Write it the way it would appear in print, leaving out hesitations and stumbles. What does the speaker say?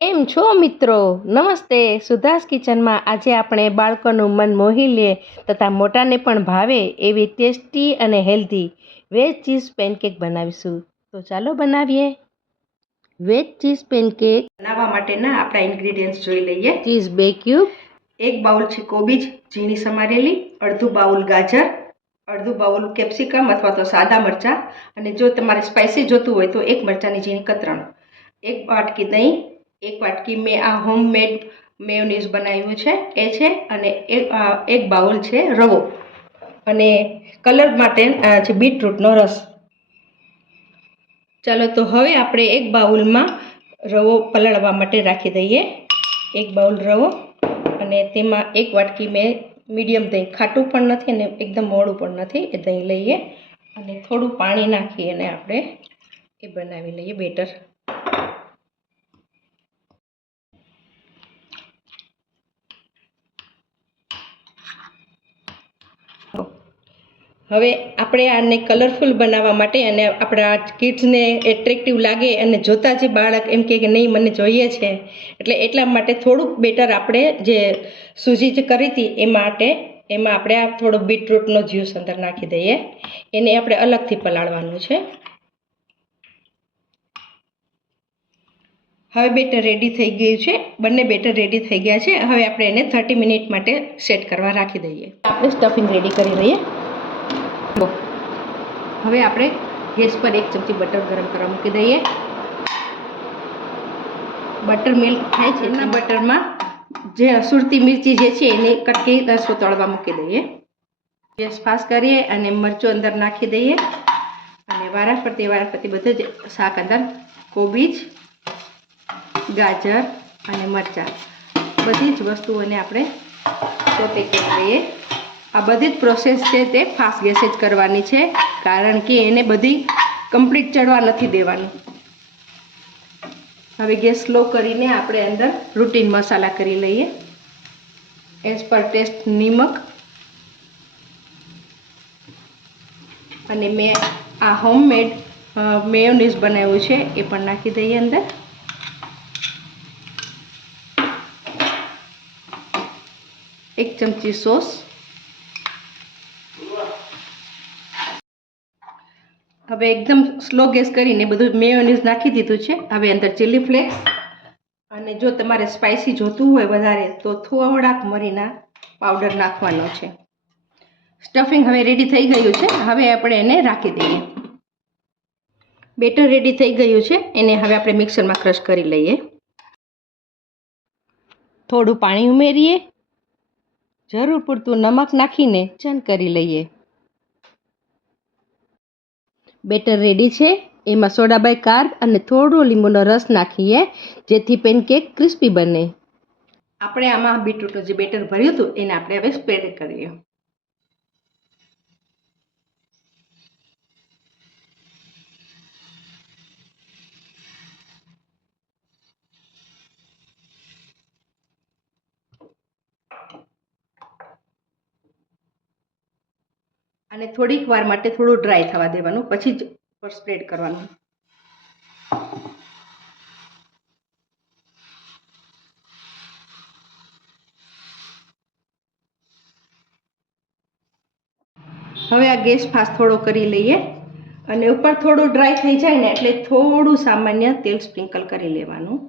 કેમ છો મિત્રો? નમસ્તે. સુધાસ કિચનમાં આજે આપણે બાળકોનું મન મોહી લે તથા મોટાને પણ ભાવે એવી ટેસ્ટી અને હેલ્ધી વેજ ચીઝ પેનકેક બનાવીશું. તો ચાલો બનાવીએ. વેજ ચીઝ પેનકેક બનાવવા માટેના આપણા ઇન્ગ્રેડિયન્ટ્સ જોઈ લઈએ. ચીઝ 2 ક્યુબ, 1 બાઉલ છે કોબીજ ઝીણી સમારેલી, અડધું બાઉલ ગાજર, અડધું બાઉલ કેપ્સિકમ અથવા તો સાદા મરચાં, અને જો તમારે સ્પાઇસી જોતું હોય તો 1 મરચાંની ઝીણી કતરણ, 1 વાટકી દહીં, 1 વાટકી મેં આ હોમમેડ મેયોનીઝ બનાવ્યું છે એ છે, અને 1 બાઉલ છે રવો, અને કલર માટે છે બીટરૂટનો રસ. ચાલો તો હવે આપણે 1 બાઉલમાં રવો પલાળવા માટે રાખી દઈએ. 1 બાઉલ રવો, અને તેમાં 1 વાટકી મેં મીડિયમ દહીં, ખાટું પણ નથી અને એકદમ મોડું પણ નથી, એ દહીં લઈએ અને થોડું પાણી નાખી અને આપણે એ બનાવી લઈએ બેટર. હવે આપણે આને કલરફુલ બનાવવા માટે અને આપણા કિડ્સને એટ્રેક્ટિવ લાગે અને જોતાં જે બાળક એમ કે નહીં મને જોઈએ છે, એટલા માટે થોડુંક બેટર આપણે જે સૂજી જે કરી હતી એમાં આપણે આ થોડો બીટરૂટનો જ્યુસ અંદર નાખી દઈએ. એને આપણે અલગથી પલાળવાનું છે. હવે બેટર રેડી થઈ ગયું છે. બંને બેટર રેડી થઈ ગયા છે. હવે આપણે એને 30 મિનિટ માટે સેટ કરવા રાખી દઈએ. આપણે સ્ટફિંગ રેડી કરી લઈએ. હવે આપણે ગેસ પર 1 ચમચી બટર ગરમ કરવા મૂકી દઈએ. બટર મેલ્ટ થાય છે એના બટરમાં જે સુરતી મિરચી જે છે એની કટકી તળવા મૂકી દઈએ. ગેસ ફાસ્ટ કરીએ અને મરચું અંદર નાખી દઈએ, અને વારાફરતી બધું જ શાક અંદર કોબીજ, ગાજર અને મરચાં બધી જ વસ્તુઓને આપણે સોતે કરી લઈએ. આ બધી જ પ્રોસેસ છે તે ફાસ્ટ ગેસે જ કરવાની છે, કારણ કે એને બધી કમ્પ્લીટ ચડવા નથી દેવાનું. હવે ગેસ સ્લો કરીને આપણે અંદર રૂટીન મસાલા કરી લઈએ. એઝ પર ટેસ્ટ નિમક, અને મેં આ હોમમેડ મેયોનીઝ બનાવ્યું છે એ પણ નાખી દઈએ અંદર. એક ચમચી સોસ, હવે એકદમ સ્લો ગેસ કરીને બધું મેયોનીઝ નાખી દીધું છે. હવે અંદર ચીલી ફ્લેક્સ, અને જો તમારે સ્પાઇસી જોતું હોય વધારે તો થોડાક મરીના પાવડર નાખવાનો છે. સ્ટફિંગ હવે રેડી થઈ ગયું છે. હવે આપણે એને રાખી દઈએ. બેટર રેડી થઈ ગયું છે. એને હવે આપણે મિક્સરમાં ક્રશ કરી લઈએ. થોડું પાણી ઉમેરીએ, જરૂર પૂરતું નમક નાખીને ચન કરી લઈએ. બેટર રેડી છે. એમાં સોડા બાયકાર્બ અને થોડો લીંબુનો રસ નાખીએ, જેથી પેનકેક ક્રિસ્પી બને. આપણે આમાં બીટરૂટનું જે બેટર ભર્યું હતું એને આપણે હવે સ્પ્રેડ કરીએ. અને થોડીક વાર માટે થોડું ડ્રાય થવા દેવાનું, પછી જ પર સ્પ્રેડ કરવાનું. હવે આ ગેસ ફાસ્ટ થોડો કરી લઈએ, અને ઉપર થોડું ડ્રાય થઈ જાય ને એટલે થોડું સામાન્ય તેલ સ્પ્રિંકલ કરી લેવાનું.